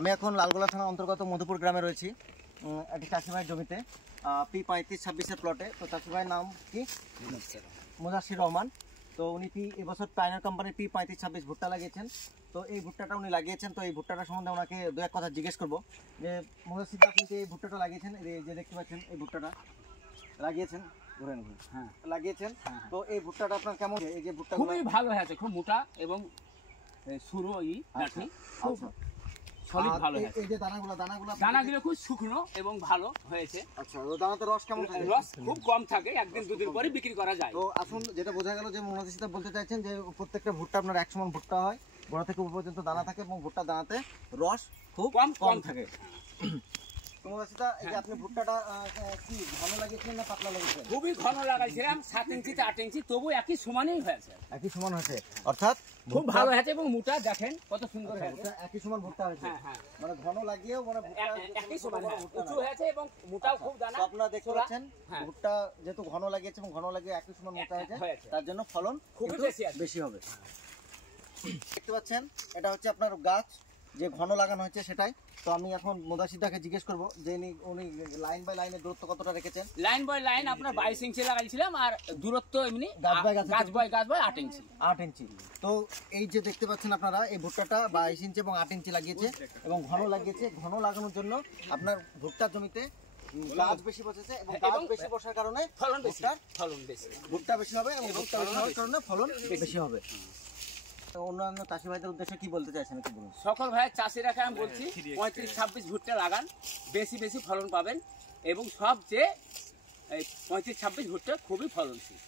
আমি এখন লালগোলা থানার অন্তর্গত মধুপুর গ্রামে রয়েছি, একটি চাষি ভাইয়ের জমিতে P3526-এর প্লটে। তো চাষি ভাইয়ের নাম কি? মুজাসির রহমান। তো উনি এবছর পাইনার কোম্পানির P3526 ভুট্টা লাগিয়েছেন। তো এই ভুট্টাটা উনি লাগিয়েছেন, তো এই ভুট্টাটা সম্বন্ধে ওনাকে দু এক কথা জিজ্ঞেস করবো যে মুজাসির, আপনি এই ভুট্টাটা লাগিয়েছেন, এই যে দেখতে পাচ্ছেন এই ভুট্টাটা লাগিয়েছেন, হ্যাঁ লাগিয়েছেন। তো এই ভুট্টাটা আপনার কেমন? এই যে ভুট্টা খুবই ভালো হয়েছে, খুব মোটা এবং সরু গাঠি, খুব সলিড ভালো হয়েছে। এই যে দানাগুলো খুব শুকনো এবং ভালো হয়েছে। আচ্ছা, ও দানাতে রস কেমন থাকে? রস খুব কম থাকে, একদিন দুদিন পরে বিক্রি করা যায়। তো আসুন, যেটা বোঝা গেল যে মুজাসির বলতে চাইছেন যে প্রত্যেকটা ভুট্টা আপনার 1 সমান ভুট্টা হয়, গোড়া থেকে উপর পর্যন্ত দানা থাকে এবং ভুট্টার দানাতে রস খুব কম থাকে। আপনি ভুট্টাটা কি ঘন লাগিয়েছিলেন না পাতলা লাগিয়েছিলেন? খুবই ঘন লাগাইছিলাম, 7 ইঞ্চি 8 ইঞ্চি, তবু একই সমানই হয়েছে। একই সমান হয়েছে, অর্থাৎ খুব ভালো হয়েছে এবং মোটা দেখেন কত সুন্দর হয়েছে। একই সমান ভুট্টা হয়েছে, মানে ঘন লাগিয়েও মানে একই সমান উঁচু হয়েছে এবং মোটাও খুব দানা। আপনারা দেখতে পাচ্ছেন ভুট্টা যেহেতু ঘন লাগিয়েছে এবং ঘন লাগিয়ে একই সমান মোটা হয়েছে, তার জন্য ফলন খুব বেশি হবে। দেখতে পাচ্ছেন এটা হচ্ছে আপনার গাছ যে ঘন লাগানো হয়েছে সেটাই। তো আমি এখন মুজাসিরদাকে জিজ্ঞেস করবো যে উনি লাইন বাই লাইনের দূরত্ব কতটা রেখেছেন? লাইন বাই লাইন আপনার 22 ইঞ্চি লাগাইছিলাম, আর দূরত্ব এমনি গাছ বাই 8 ইঞ্চি। 8 ইঞ্চি। তো এই যে দেখতে পাচ্ছেন আপনারা, এই ভুট্টাটা 22 ইঞ্চি এবং 8 ইঞ্চি লাগিয়েছে এবং ঘন লাগিয়েছে। ঘন লাগানোর জন্য আপনার ভুট্টার জমিতে গাছ বেশি বসেছে এবং গাছ বেশি বসার কারণে ভুট্টা বেশি হবে এবং ভুট্টা বেশি হওয়ার কারণে ফলন বেশি হবে। অন্যান্য চাষি ভাইদের উদ্দেশ্যে কি বলতে চাইছেন একটু বলুন। সকল ভাইয়ের চাষিরাকে আমি বলছি 35-26 ভুট্টা লাগান, বেশি বেশি ফলন পাবেন এবং সবচেয়ে 35-26 ভুট্টা খুবই ফলনশীল।